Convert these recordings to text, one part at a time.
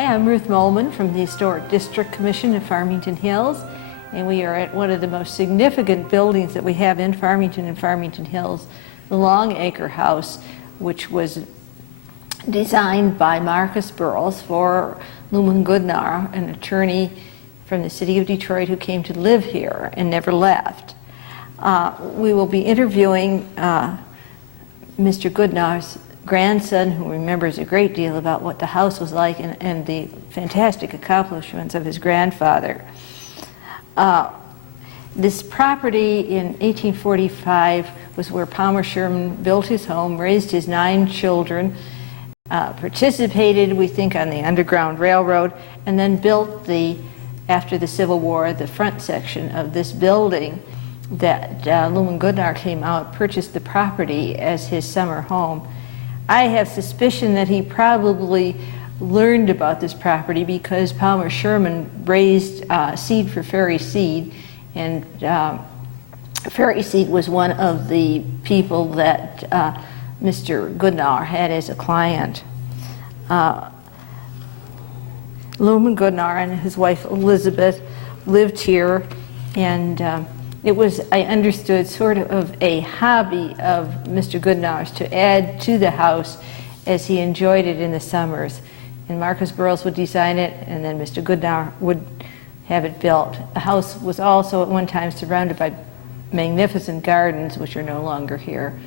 Hi, I'm Ruth Moehlman from the Historic District Commission of Farmington Hills, and we are at one of the most significant buildings that we have in Farmington and Farmington Hills, the Longacre House, which was designed by Marcus Burles for Luman Goodnar, an attorney from the city of Detroit who came to live here and never left. We will be interviewing Mr. Goodnar's grandson, who remembers a great deal about what the house was like and the fantastic accomplishments of his grandfather. This property in 1845 was where Palmer Sherman built his home, raised his 9 children, participated, we think, on the Underground Railroad, and then built after the Civil War, the front section of this building that Luman Goodnar came out, purchased the property as his summer home. I have suspicion that he probably learned about this property because Palmer Sherman raised seed for Fairy Seed, and Fairy Seed was one of the people that Mr. Goodnar had as a client. Luman Goodnar and his wife Elizabeth lived here, and it was, I understood, sort of a hobby of Mr. Goodnar's to add to the house as he enjoyed it in the summers. And Marcus Burles would design it, and then Mr. Goodnar would have it built. The house was also at one time surrounded by magnificent gardens, which are no longer here.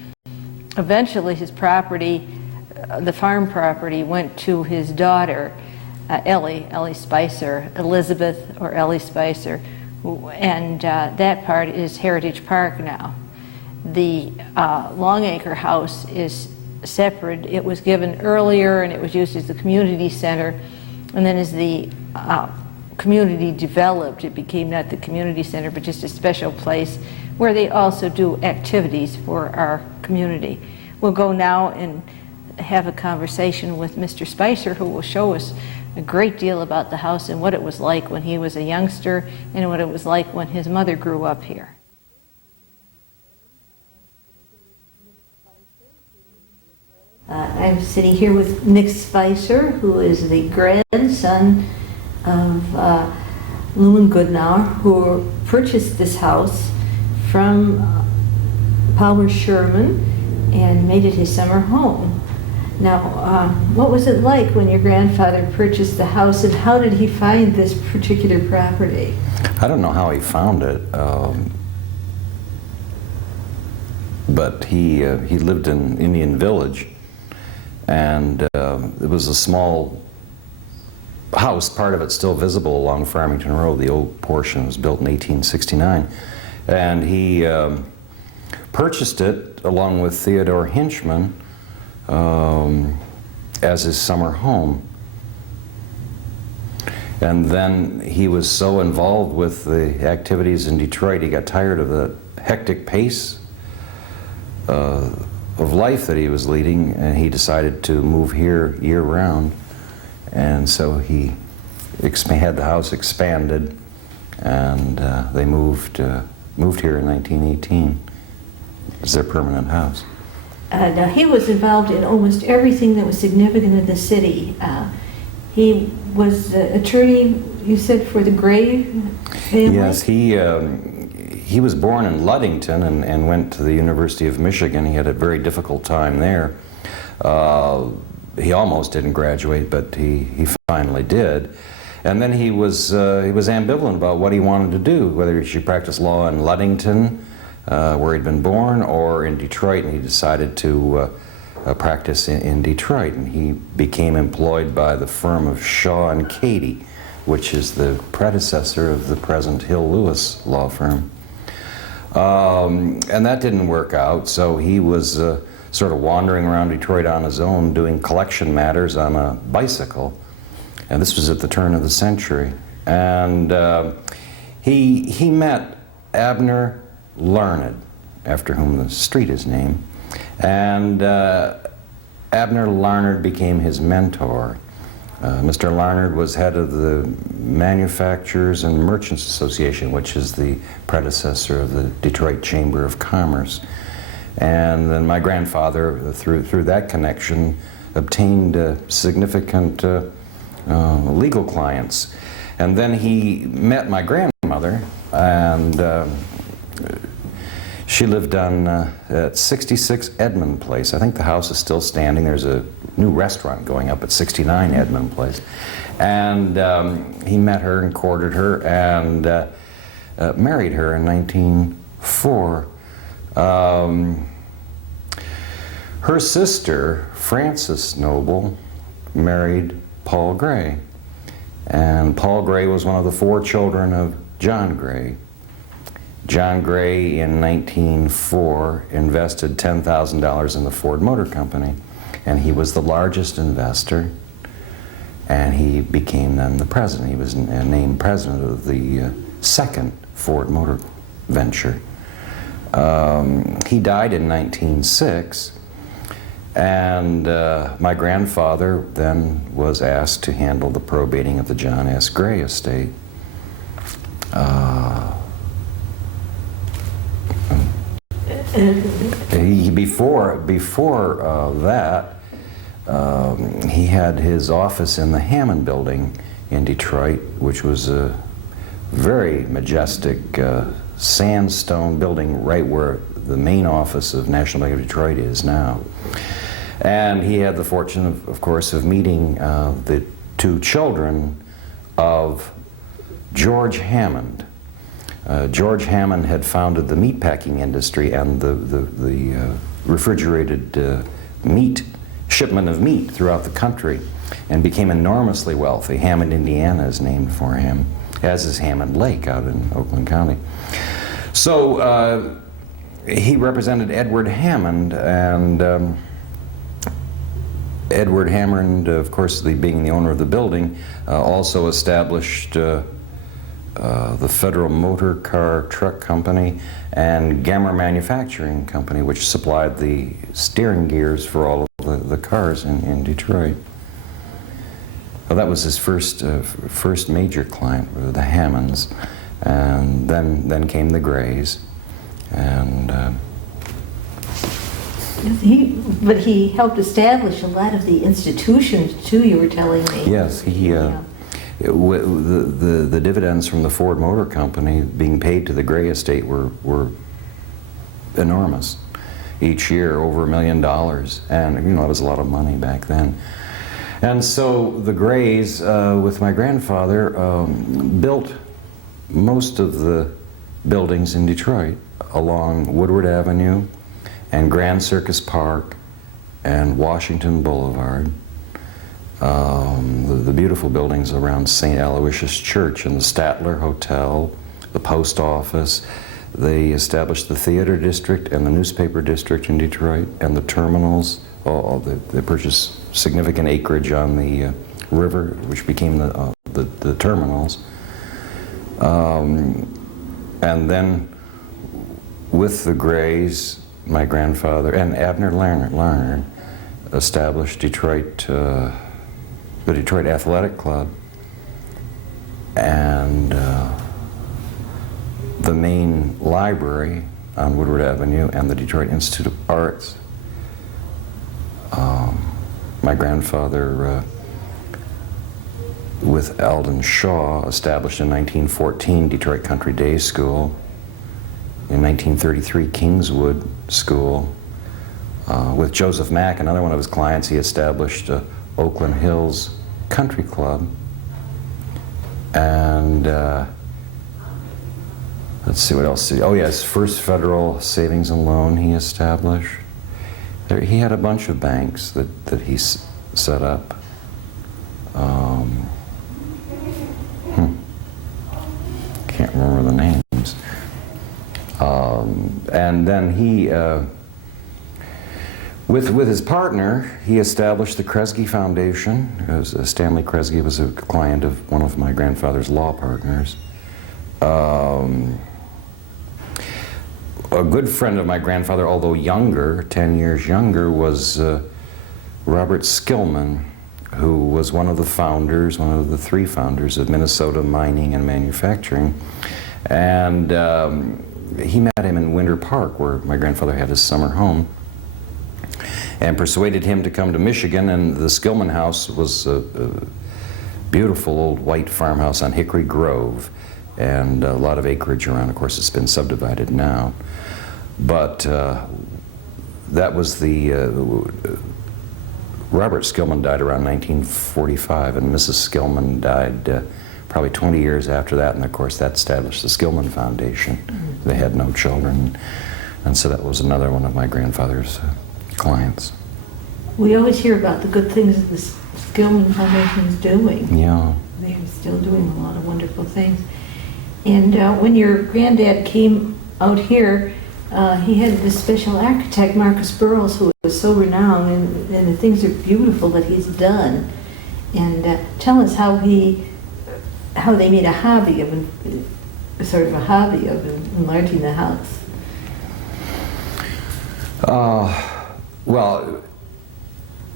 Eventually his property, the farm property, went to his daughter, Ellie Spicer, Elizabeth or Ellie Spicer, and that part is Heritage Park now. The Longacre house is separate. It was given earlier and it was used as the community center, and then as the community developed, it became not the community center but just a special place where they also do activities for our community. We'll go now and have a conversation with Mr. Spicer, who will show us a great deal about the house and what it was like when he was a youngster and what it was like when his mother grew up here. I'm sitting here with Nick Spicer, who is the grandson of Luman Goodnar, who purchased this house from Palmer Sherman and made it his summer home. Now, what was it like when your grandfather purchased the house, and how did he find this particular property? I don't know how he found it, but he lived in Indian Village, and it was a small house, part of it still visible along Farmington Road. The old portion was built in 1869, and he purchased it along with Theodore Hinchman as his summer home. And then he was so involved with the activities in Detroit, he got tired of the hectic pace of life that he was leading, and he decided to move here year-round. And so he had the house expanded, and they moved here in 1918 as their permanent house. Now, he was involved in almost everything that was significant in the city. He was the attorney, you said, for the Gray family? Yes, he was born in Ludington and went to the University of Michigan. He had a very difficult time there. He almost didn't graduate, but he finally did. And then he was ambivalent about what he wanted to do, whether he should practice law in Ludington, where he'd been born, or in Detroit, and he decided to practice in Detroit. And he became employed by the firm of Shaw and Cady, which is the predecessor of the present Hill Lewis law firm. And that didn't work out, so he was sort of wandering around Detroit on his own, doing collection matters on a bicycle. And this was at the turn of the century. And he met Abner Larned, after whom the street is named, and Abner Larned became his mentor. Mr. Larned was head of the Manufacturers and Merchants Association, which is the predecessor of the Detroit Chamber of Commerce. And then my grandfather, through that connection, obtained significant legal clients. And then he met my grandmother, and she lived on at 66 Edmund Place. I think the house is still standing. There's a new restaurant going up at 69 Edmund Place. And he met her and courted her and married her in 1904. Her sister, Frances Noble, married Paul Gray. And Paul Gray was one of the 4 children of John Gray. John Gray in 1904 invested $10,000 in the Ford Motor Company, and he was the largest investor, and he became then the president. He was named president of the second Ford Motor venture. He died in 1906, and my grandfather then was asked to handle the probating of the John S. Gray estate. Before that, he had his office in the Hammond Building in Detroit, which was a very majestic sandstone building right where the main office of National Bank of Detroit is now. And he had the fortune, of course, of meeting the 2 children of George Hammond. George Hammond had founded the meatpacking industry and the refrigerated meat, shipment of meat throughout the country, and became enormously wealthy. Hammond, Indiana is named for him, as is Hammond Lake out in Oakland County. So he represented Edward Hammond, and Edward Hammond, of course, being the owner of the building, also established the Federal Motor Car Truck Company and Gammer Manufacturing Company, which supplied the steering gears for all of the cars in Detroit. Well, that was his first major client, were the Hammonds, and then came the Grays, and But he helped establish a lot of the institutions too, you were telling me. yes, the dividends from the Ford Motor Company being paid to the Gray estate were enormous. Each year, over $1 million, and you know, it was a lot of money back then. And so the Grays, with my grandfather, built most of the buildings in Detroit along Woodward Avenue and Grand Circus Park and Washington Boulevard. The beautiful buildings around St. Aloysius Church and the Statler Hotel, the post office. They established the theater district and the newspaper district in Detroit, and the terminals. They purchased significant acreage on the river, which became the terminals. And then with the Grays, my grandfather and Abner Larner established the Detroit Athletic Club, and the main library on Woodward Avenue, and the Detroit Institute of Arts. My grandfather, with Alden Shaw, established in 1914 Detroit Country Day School. In 1933, Kingswood School. With Joseph Mack, another one of his clients, he established Oakland Hills Country Club. And let's see what else. Oh yes, First Federal Savings and Loan he established. He had a bunch of banks that he set up. Can't remember the names. And then he, with his partner, he established the Kresge Foundation. Stanley Kresge was a client of one of my grandfather's law partners. A good friend of my grandfather, although younger, 10 years younger, was Robert Skillman, who was one of the founders, one of the 3 founders of Minnesota Mining and Manufacturing. And he met him in Winter Park, where my grandfather had his summer home, and persuaded him to come to Michigan. And the Skillman House was beautiful old white farmhouse on Hickory Grove, and a lot of acreage around. Of course, it's been subdivided now. But that was the... Robert Skillman died around 1945, and Mrs. Skillman died probably 20 years after that, and of course that established the Skillman Foundation. Mm-hmm. They had no children, and so that was another one of my grandfather's clients. We always hear about the good things that the Skillman Foundation is doing. Yeah. They are still doing a lot of wonderful things. And when your granddad came out here, he had this special architect, Marcus Burroughs, who was so renowned, and the things are beautiful that he's done. And tell us how they made a hobby of enlarging the house. Well,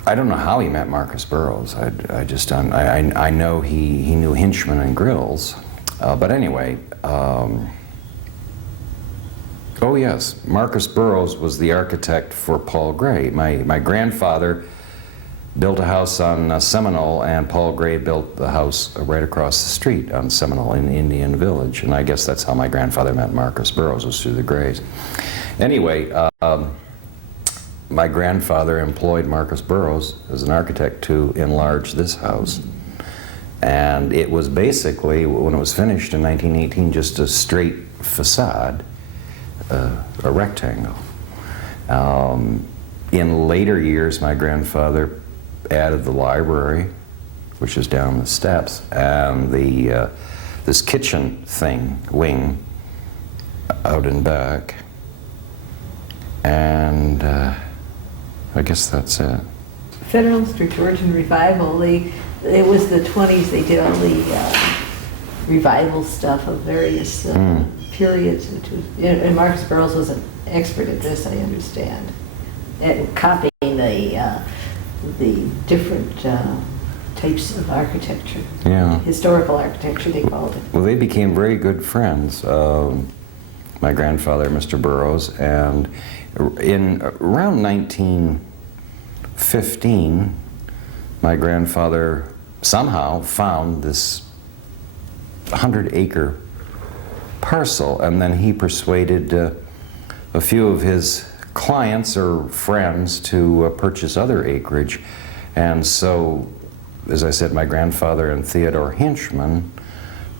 I don't know how he met Marcus Burroughs. I know he knew Hinchman and Grills, but anyway. Oh yes, Marcus Burroughs was the architect for Paul Gray. My grandfather built a house on Seminole, and Paul Gray built the house right across the street on Seminole in Indian Village. And I guess that's how my grandfather met Marcus Burroughs, was through the Grays. Anyway, my grandfather employed Marcus Burroughs as an architect to enlarge this house. And it was basically, when it was finished in 1918, just a straight facade. A rectangle. In later years, my grandfather added the library, which is down the steps, and this kitchen wing out in back, and I guess that's it. Federalist or Georgian Revival, it was the 20s, they did all the revival stuff of various periods, and Marcus Burroughs was an expert at this, I understand, at copying the different types of architecture. Yeah. Historical architecture, they called it. Well, they became very good friends, my grandfather, Mr. Burroughs, and in around 1915, my grandfather somehow found this 100-acre parcel, and then he persuaded a few of his clients or friends to purchase other acreage. And so, as I said, my grandfather and Theodore Hinchman,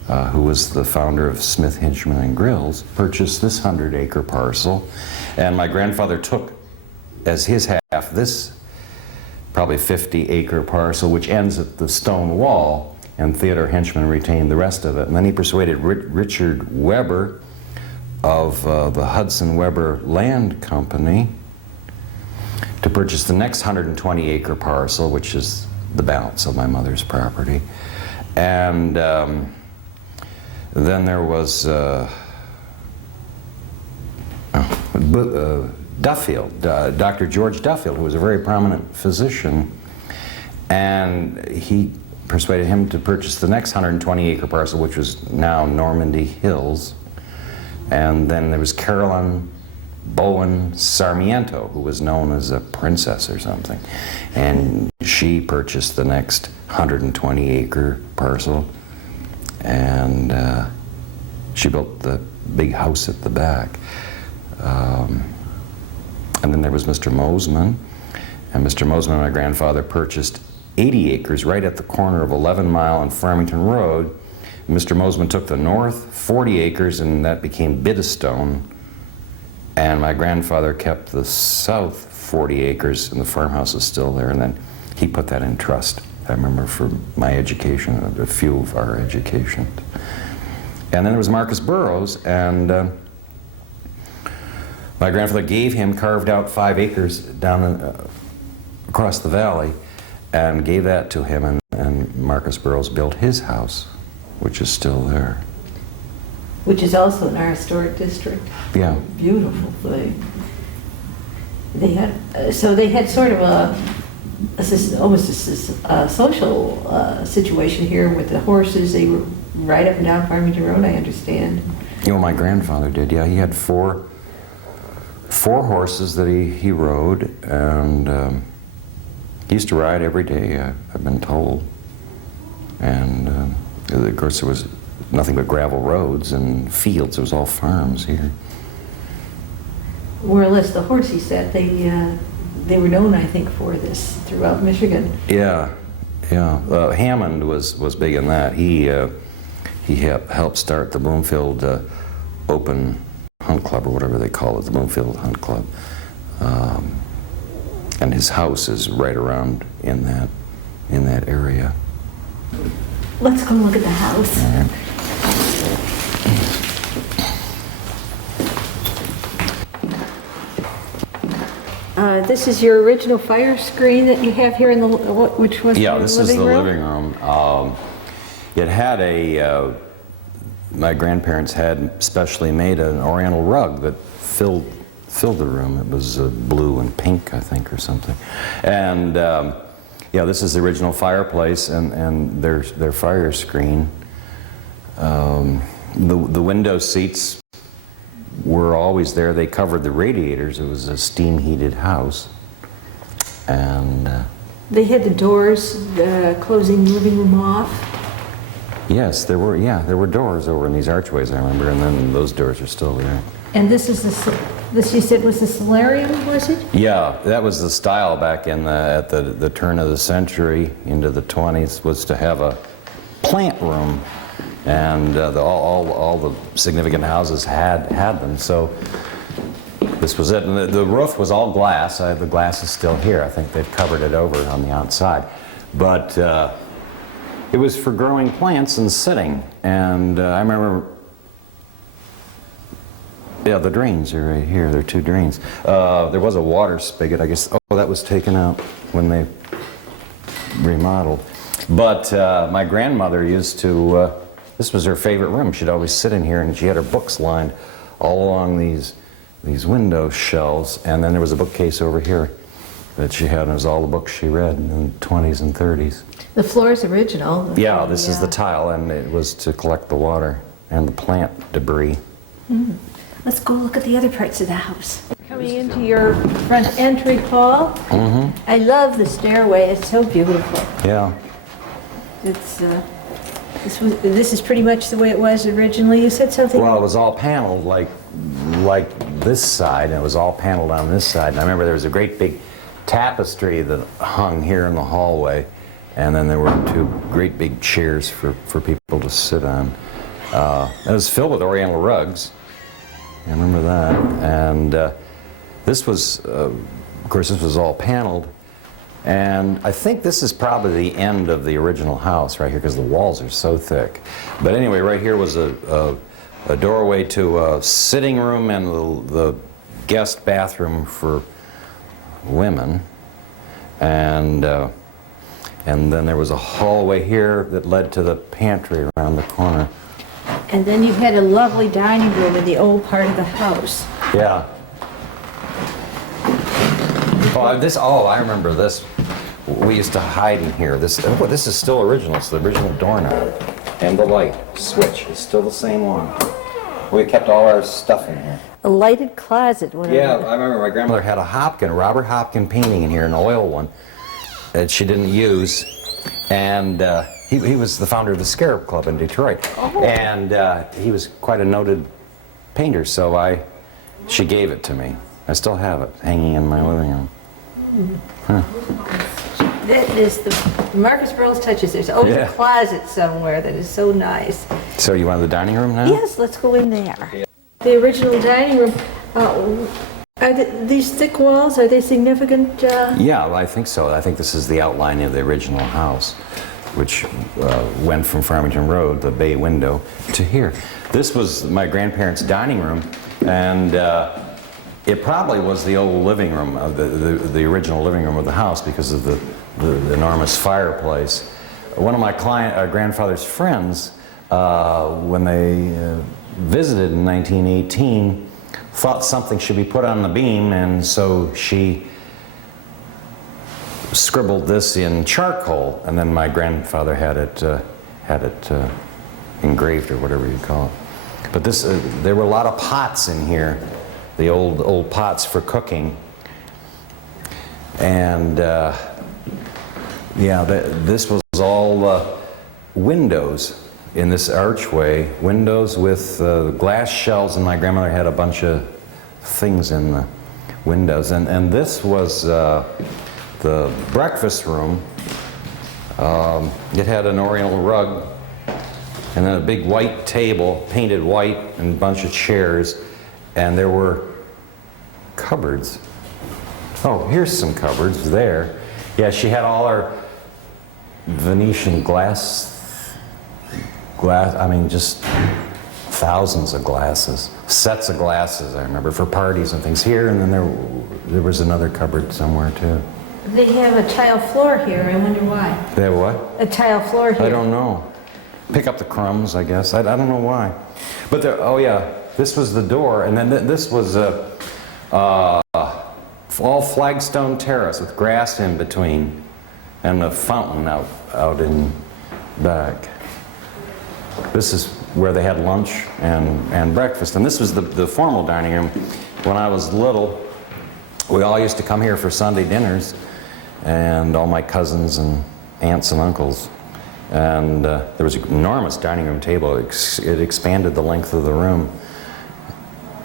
who was the founder of Smith, Hinchman and Grills, purchased this 100-acre parcel, and my grandfather took as his half this probably 50-acre parcel, which ends at the stone wall, and Theodore Hinchman retained the rest of it. And then he persuaded Richard Weber of the Hudson Weber Land Company to purchase the next 120-acre parcel, which is the balance of my mother's property. And then there was Duffield, Dr. George Duffield, who was a very prominent physician, and he persuaded him to purchase the next 120-acre parcel, which was now Normandy Hills. And then there was Carolyn Bowen Sarmiento, who was known as a princess or something, and she purchased the next 120-acre parcel, and she built the big house at the back. And then there was Mr. Moehlman, and Mr. Moehlman, my grandfather, purchased 80 acres right at the corner of 11 Mile and Farmington Road. Mr. Moehlman took the north 40 acres, and that became Biddestone, and my grandfather kept the south 40 acres, and the farmhouse is still there, and then he put that in trust, I remember, for my education, a few of our education. And then there was Marcus Burroughs, and my grandfather gave him carved out 5 acres down across the valley, and gave that to him, and Marcus Burroughs built his house, which is still there. Which is also in our historic district. Yeah. Beautiful thing. They had, so they had sort of almost a social situation here with the horses. They were right up and down Farmington Road, I understand. You know, my grandfather did, yeah. He had four horses that he rode, and he used to ride every day, I've been told. And of course there was nothing but gravel roads and fields. It was all farms here. More or less the horse, he said, they were known, I think, for this throughout Michigan. Yeah, yeah. Hammond was big in that. He helped start the Bloomfield Open Hunt Club, or whatever they call it, the Bloomfield Hunt Club. And his house is right around in that area. Let's go look at the house. All right. This is your original fire screen that you have here in the, which was Yeah, the this is the living living room. It had my grandparents had specially made an oriental rug that filled the room. It was blue and pink, I think, or something. And yeah, this is the original fireplace and their fire screen. The window seats were always there. They covered the radiators. It was a steam-heated house. And they had the doors closing the living room off. yes, there were doors over in these archways, I remember, and then those doors are still there. And this is this you said was the solarium, was it? Yeah, that was the style back at the turn of the century into the 20s, was to have a plant room, and all the significant houses had them. So this was it. And the roof was all glass. The glass is still here. I think they've covered it over on the outside, but it was for growing plants and sitting. And I remember. Yeah, the drains are right here. There are two drains. There was a water spigot, I guess. Oh, that was taken out when they remodeled. But my grandmother used to, this was her favorite room. She'd always sit in here, and she had her books lined all along these window shelves. And then there was a bookcase over here that she had, and it was all the books she read in the 20s and 30s. The floor is original. Yeah, this is the tile, and it was to collect the water and the plant debris. Mm. Let's go look at the other parts of the house. Coming into your front entry hall. Mm-hmm. I love the stairway. It's so beautiful. Yeah. It's this is pretty much the way it was originally. You said something. Well, it was all paneled like this side, and it was all paneled on this side. And I remember there was a great big tapestry that hung here in the hallway, and then there were two great big chairs for people to sit on. It was filled with oriental rugs. I remember that. And this was, of course, this was all paneled. And I think this is probably the end of the original house right here, because the walls are so thick. But anyway, right here was a doorway to a sitting room and the guest bathroom for women. And then there was a hallway here that led to the pantry around the corner. And then you had a lovely dining room in the old part of the house. Yeah. Oh, I remember this. We used to hide in here. This is still original. It's the original doorknob. And the light switch is still the same one. We kept all our stuff in here. A lighted closet. Yeah, I remember my grandmother had a Robert Hopkin painting in here, an oil one, that she didn't use. And he was the founder of the Scarab Club in Detroit. Oh. And he was quite a noted painter, so she gave it to me. I still have it hanging in my living room. Huh. That is the Marcus Burroughs touches. There's always a closet somewhere that is so nice. So you want the dining room now? Yes, let's go in there. Yeah. The original dining room. These thick walls, are they significant? Yeah, I think so. I think this is the outline of the original house, which went from Farmington Road, the bay window, to here. This was my grandparents' dining room, and it probably was the old living room, the original living room of the house, because of the enormous fireplace. One of my grandfather's friends, when they visited in 1918, thought something should be put on the beam, and so she scribbled this in charcoal, and then my grandfather had it engraved, or whatever you call it. But there were a lot of pots in here, the old pots for cooking, and yeah, this was all windows in this archway, windows with glass shells, and my grandmother had a bunch of things in the windows. And this was the breakfast room. It had an oriental rug, and then a big white table, painted white, and a bunch of chairs, and there were cupboards. Oh, here's some cupboards there. Yeah, she had all our Venetian glass, I mean, just thousands of glasses, sets of glasses, I remember, for parties and things here, and then there was another cupboard somewhere too. They have a tile floor here. I wonder why. They have what? A tile floor here. I don't know. Pick up the crumbs, I guess. I don't know why. But oh yeah, this was the door, and then this was all flagstone terrace with grass in between, and a fountain out in back. This is where they had lunch and breakfast, and this was the formal dining room. When I was little, we all used to come here for Sunday dinners, and all my cousins and aunts and uncles. And there was an enormous dining room table. It expanded the length of the room.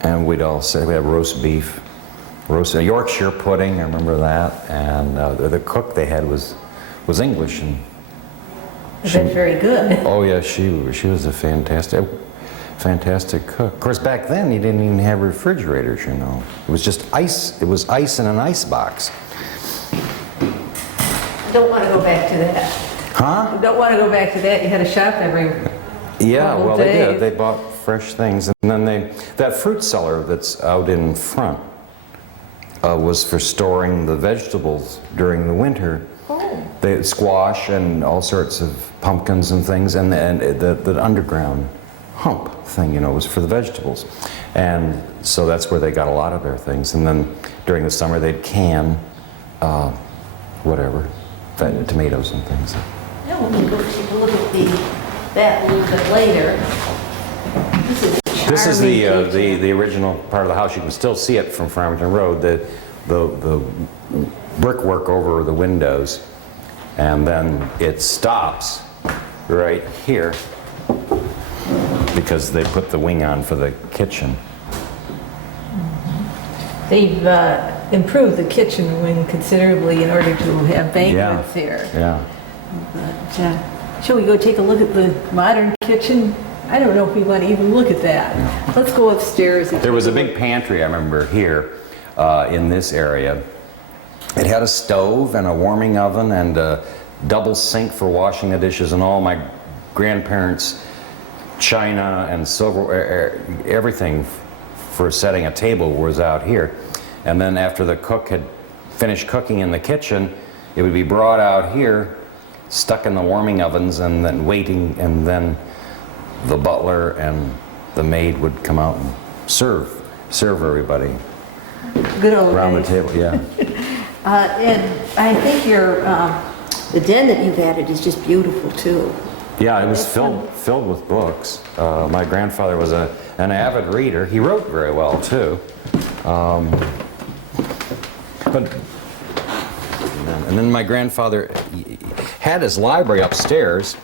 And we'd all say, we had roast beef, Yorkshire pudding, I remember that. And the cook they had was English. And Is that very good? oh yeah, she was a fantastic cook. Of course, back then you didn't even have refrigerators, you know. It was just ice. It was ice in an ice box. Don't want to go back to that. Huh? Don't want to go back to that. You had to shop every Yeah, couple well they days. did. They bought fresh things. And then that fruit cellar that's out in front was for storing the vegetables during the winter. Oh. They had squash and all sorts of pumpkins and things, and the underground hump thing, you know, was for the vegetables. And so that's where they got a lot of their things. And then during the summer they'd can whatever, tomatoes and things. Yeah, we can go take a look at that a little bit later. This is charming kitchen. the original part of the house. You can still see it from Farmington Road. The brickwork over the windows, and then it stops right here because they put the wing on for the kitchen. They've improved the kitchen wing considerably in order to have banquets here. Yeah. But shall we go take a look at the modern kitchen? I don't know if we want to even look at that. Let's go upstairs. There was a big pantry, I remember, here in this area. It had a stove and a warming oven and a double sink for washing the dishes, and all my grandparents' china and silver, everything for setting a table was out here. And then after the cook had finished cooking in the kitchen, it would be brought out here, stuck in the warming ovens, and then waiting, and then the butler and the maid would come out and serve everybody Good old around the days. table. Yeah. And I think the den that you've added is just beautiful too. Yeah, it was filled with books. My grandfather was an avid reader. He wrote very well too. And then my grandfather had his library upstairs.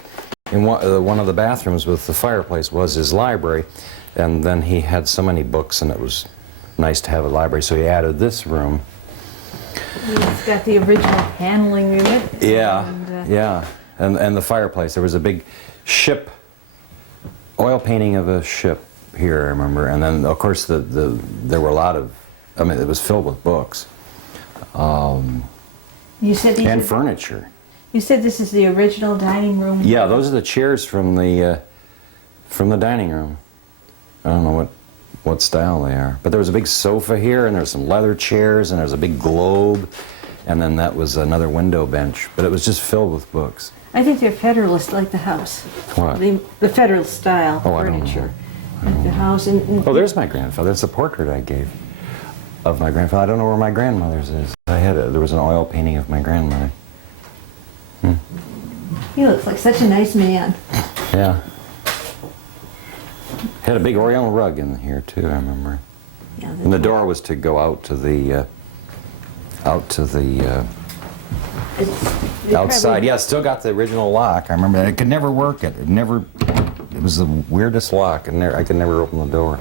In one of the bathrooms with the fireplace was his library, and then he had so many books, and it was nice to have a library, so he added this room. It's got the original paneling unit. Yeah, And, yeah, and the fireplace. There was a big ship, oil painting of a ship here, I remember, and then of course there were a lot of, I mean, it was filled with books. You said these And are- furniture. You said this is the original dining room? Yeah, those are the chairs from the dining room. I don't know what style they are. But there was a big sofa here, and there's some leather chairs, and there's a big globe, and then that was another window bench. But it was just filled with books. I think they're Federalist like the house. What? The Federalist style Oh, I don't know. furniture. Like the house. And Oh, there's my grandfather. That's a portrait I gave of my grandfather. I don't know where my grandmother's is. There was an oil painting of my grandmother. he looks like such a nice man. Yeah. Had a big oriental rug in here too, I remember. Yeah, And the door was to go out to the Outside, yeah, it's still got the original lock. I remember that. I could never work it. It was the weirdest lock, and I could never open the door.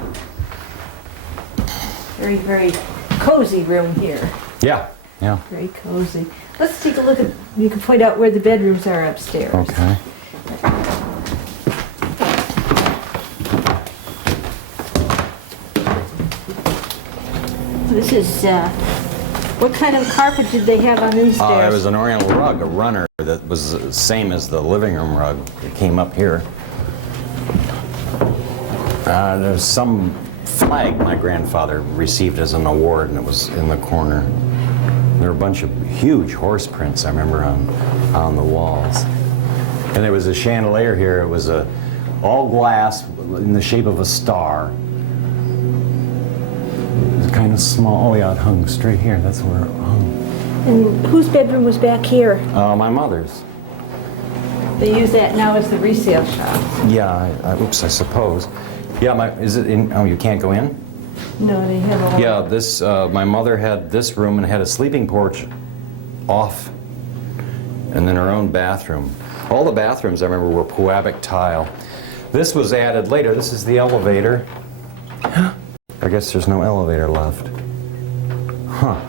Very, very cozy room here. Yeah, yeah. Very cozy. Let's take a look at, you can point out where the bedrooms are upstairs. Okay. This is, what kind of carpet did they have on these stairs? It was an oriental rug, a runner, that was the same as the living room rug. It came up here. There's some flag my grandfather received as an award, and it was in the corner. There were a bunch of huge horse prints, I remember, on the walls. And there was a chandelier here. It was all glass in the shape of a star. It was kind of small. Oh yeah, it hung straight here. That's where it hung. And whose bedroom was back here? My mother's. They use that now as the resale shop. Yeah, oops, I suppose. Yeah, is it in, oh, you can't go in? No, they have a... Yeah, this, my mother had this room and had a sleeping porch off, and then her own bathroom. All the bathrooms, I remember, were Puabic tile. This was added later. This is the elevator. I guess there's no elevator left. Huh.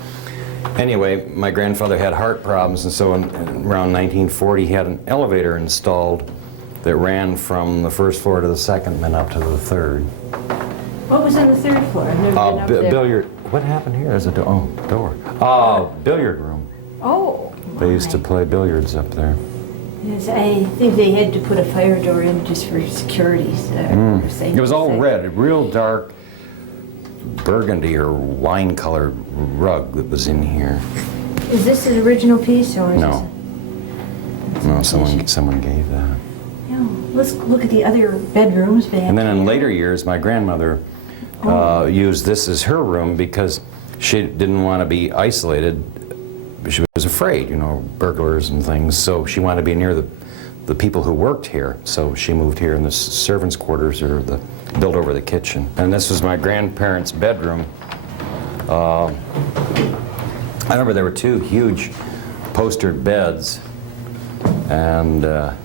Anyway, my grandfather had heart problems, and so around 1940 he had an elevator installed that ran from the first floor to the second and then up to the third. What was on the third floor? I've never been up there. Billiard. What happened here? There's a door. Billiard room. Oh. They used to play billiards up there. Yes, I think they had to put a fire door in just for security. It was all red, real dark burgundy or wine-colored rug that was in here. Is this an original piece or is No. No, someone gave that. Yeah. Let's look at the other bedrooms back And then in here. later years, my grandmother used this as her room because she didn't want to be isolated. She was afraid, you know, burglars and things, so she wanted to be near the people who worked here. So she moved here, and the servants' quarters are built over the kitchen. And this was my grandparents' bedroom. I remember there were two huge postered beds and a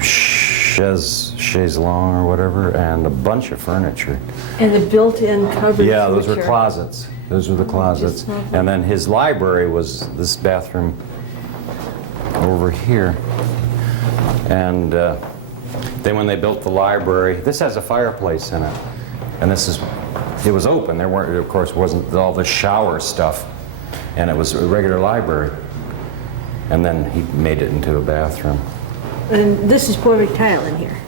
chaise longue or whatever, and a bunch of furniture. And the built-in cupboards. Yeah, those were which are- closets. Those were the closets. Just lovely. And then his library was this bathroom over here. And then when they built the library, this has a fireplace in it. And it was open. There weren't, of course, wasn't all the shower stuff. And it was a regular library. And then he made it into a bathroom. And this is Puabic tile in here.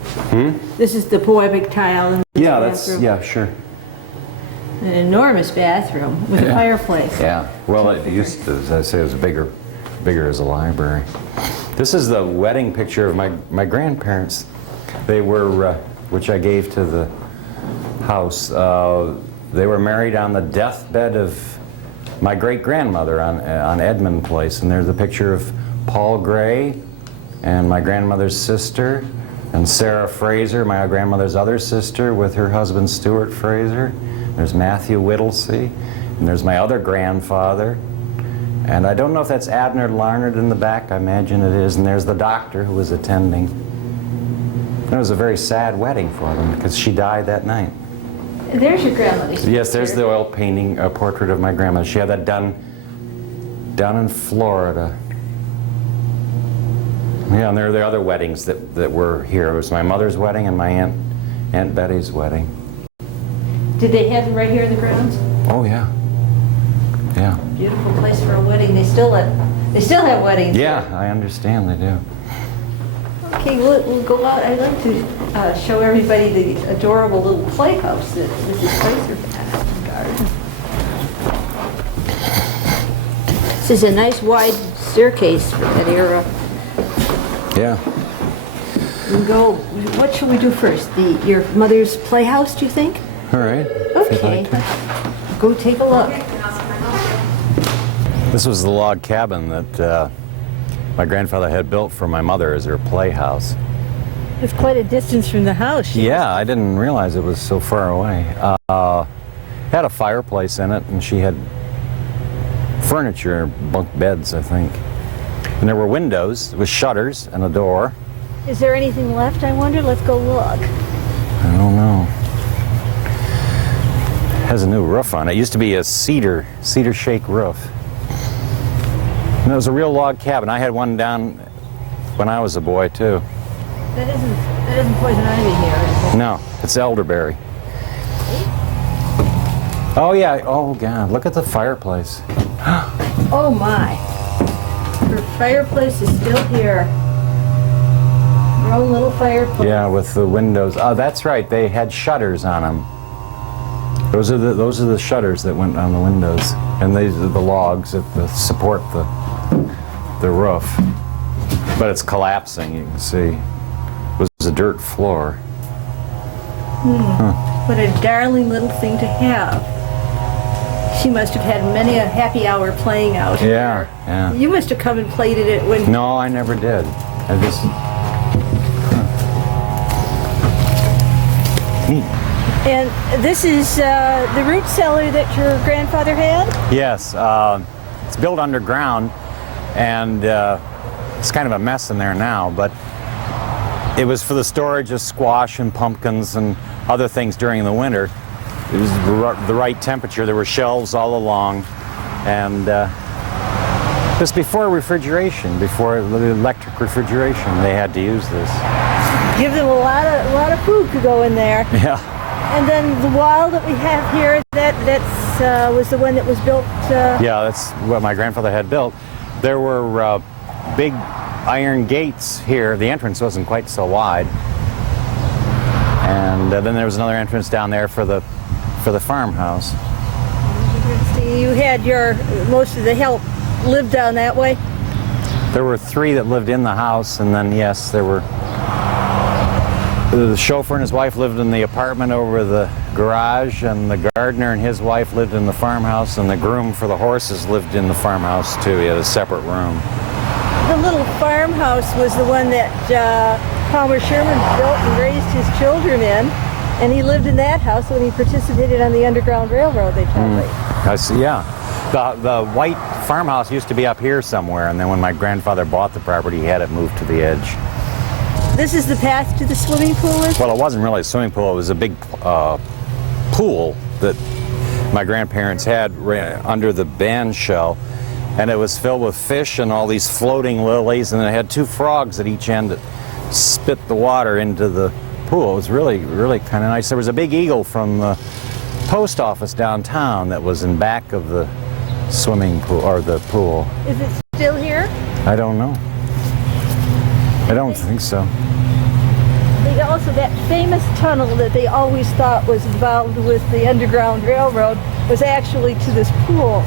This is the Puabic tile in this bathroom. Yeah, sure. An enormous bathroom with a fireplace. Yeah, well, it used to, as I say, it was bigger as a library. This is the wedding picture of my grandparents. They were, which I gave to the house, they were married on the deathbed of my great-grandmother on Edmund Place, and there's a picture of Paul Gray and my grandmother's sister, and Sarah Fraser, my grandmother's other sister, with her husband Stuart Fraser. There's Matthew Whittlesey, and there's my other grandfather. And I don't know if that's Abner Larnard in the back, I imagine it is, and there's the doctor who was attending. It was a very sad wedding for them because she died that night. There's your grandmother's picture. Yes, there's the oil painting, a portrait of my grandmother. She had that done in Florida. Yeah, and there are the other weddings that were here. It was my mother's wedding and my Aunt Betty's wedding. Did they have them right here in the grounds? Oh yeah, yeah. Beautiful place for a wedding. They still have weddings. Yeah, I understand they do. Okay, we'll go out. I'd like to show everybody the adorable little playhouse that Mrs. Fraser had in the garden. This is a nice wide staircase for that era. Yeah. We'll go. What should we do first? Your mother's playhouse, do you think? All right. if you'd Okay. like to. Go take a look. This was the log cabin that my grandfather had built for my mother as her playhouse. It's quite a distance from the house. Yeah, I didn't realize it was so far away. Had a fireplace in it, and she had furniture, bunk beds, I think. And there were windows with shutters and a door. Is there anything left, I wonder? Let's go look. I don't know. It has a new roof on it. It used to be a cedar shake roof. And it was a real log cabin. I had one down when I was a boy, too. That isn't poison ivy here, is it? No, it's elderberry. Oh, yeah. Oh, God. Look at the fireplace. Oh, my. Her fireplace is still here. Her own little fireplace. Yeah, with the windows. Oh, that's right. They had shutters on them. Those are the shutters that went on the windows, and these are the logs that support the roof. But it's collapsing. You can see. It was a dirt floor. What a darling little thing to have. She must have had many a happy hour playing out here. Yeah. You must have come and played at it when... No, I never did. I just... Neat. And this is the root cellar that your grandfather had? Yes. It's built underground, and it's kind of a mess in there now, but it was for the storage of squash and pumpkins and other things during the winter. It was the right temperature. There were shelves all along, and it was before refrigeration, before the electric refrigeration. They had to use this. Give them a lot of food to go in there. Yeah. And then the wall that we have here, that's was the one that was built. Yeah, that's what my grandfather had built. There were big iron gates here. The entrance wasn't quite so wide, and then there was another entrance down there for the farmhouse. You had most of the help lived down that way? There were 3 that lived in the house, and then yes, there were the chauffeur and his wife lived in the apartment over the garage, and the gardener and his wife lived in the farmhouse, and the groom for the horses lived in the farmhouse too. He had a separate room. The little farmhouse was the one that Palmer Sherman built and raised his children in, and he lived in that house when he participated on the Underground Railroad, they told me. I see, yeah. The white farmhouse used to be up here somewhere, and then when my grandfather bought the property, he had it moved to the edge. This is the path to the swimming pool, is it? Well, it wasn't really a swimming pool. It was a big pool that my grandparents had under the band shell, and it was filled with fish and all these floating lilies, and it had 2 frogs at each end that spit the water into the pool. It was really, really kind of nice. There was a big eagle from the post office downtown that was in back of the swimming pool, or the pool. Is it still here? I don't know. I don't think so. They also, that famous tunnel that they always thought was involved with the Underground Railroad was actually to this pool.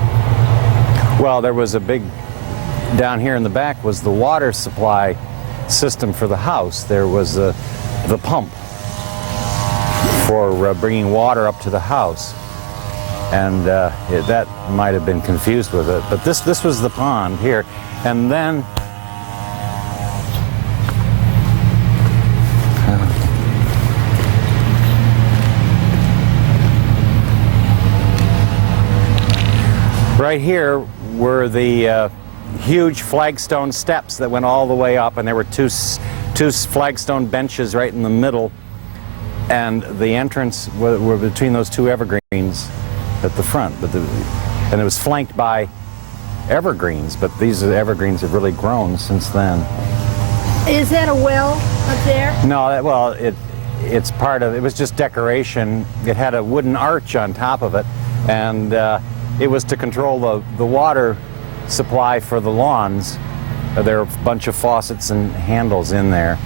Well, there was a big, down here in the back was the water supply system for the house. There was the pump for bringing water up to the house. And that might have been confused with it. But this was the pond here. And then right here were the huge flagstone steps that went all the way up, and there were two flagstone benches right in the middle, and the entrance were between those 2 evergreens at the front. And it was flanked by evergreens, but these evergreens have really grown since then. Is that a well up there? No, well, it's part of it. Was just decoration. It had a wooden arch on top of it, and it was to control the water supply for the lawns. There are a bunch of faucets and handles in there,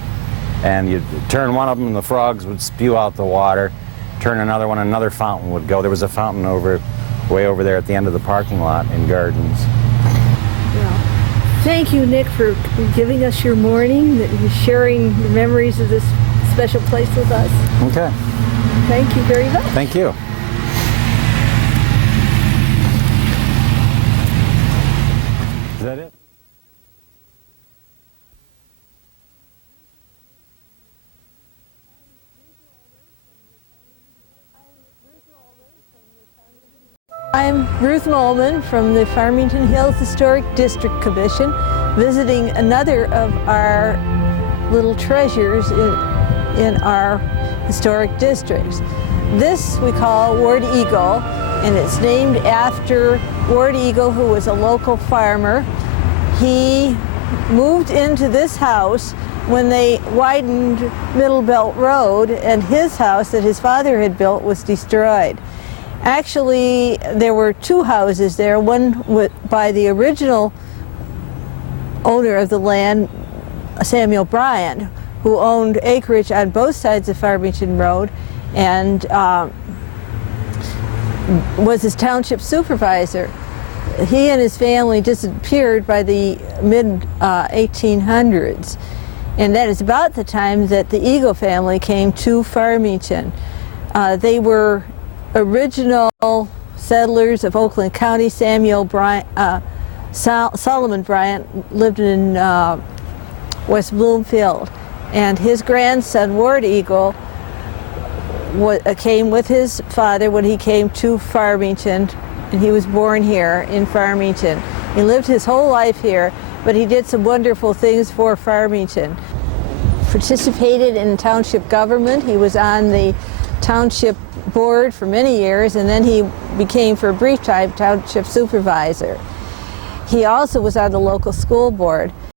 and you'd turn one of them and the frogs would spew out the water. Turn another one, another fountain would go. There was a fountain way over there at the end of the parking lot in Gardens. Well, thank you, Nick, for giving us your morning, sharing the memories of this special place with us. Okay. Thank you very much. Thank you. Is that it? I'm Ruth Moehlman from the Farmington Hills Historic District Commission, visiting another of our little treasures in our historic districts. This we call Ward Eagle, and it's named after Ward Eagle, who was a local farmer. He moved into this house when they widened Middle Belt Road, and his house that his father had built was destroyed. Actually, there were two houses there, one by the original owner of the land, Samuel Bryant, who owned acreage on both sides of Farmington Road and was his township supervisor. He and his family disappeared by the mid-1800s, and that is about the time that the Eagle family came to Farmington. They were original settlers of Oakland County. Samuel Bryant, Solomon Bryant lived in West Bloomfield, and his grandson Ward Eagle came with his father when he came to Farmington, and he was born here in Farmington. He lived his whole life here, but he did some wonderful things for Farmington. Participated in township government. He was on the township board for many years, and then he became, for a brief time, township supervisor. He also was on the local school board.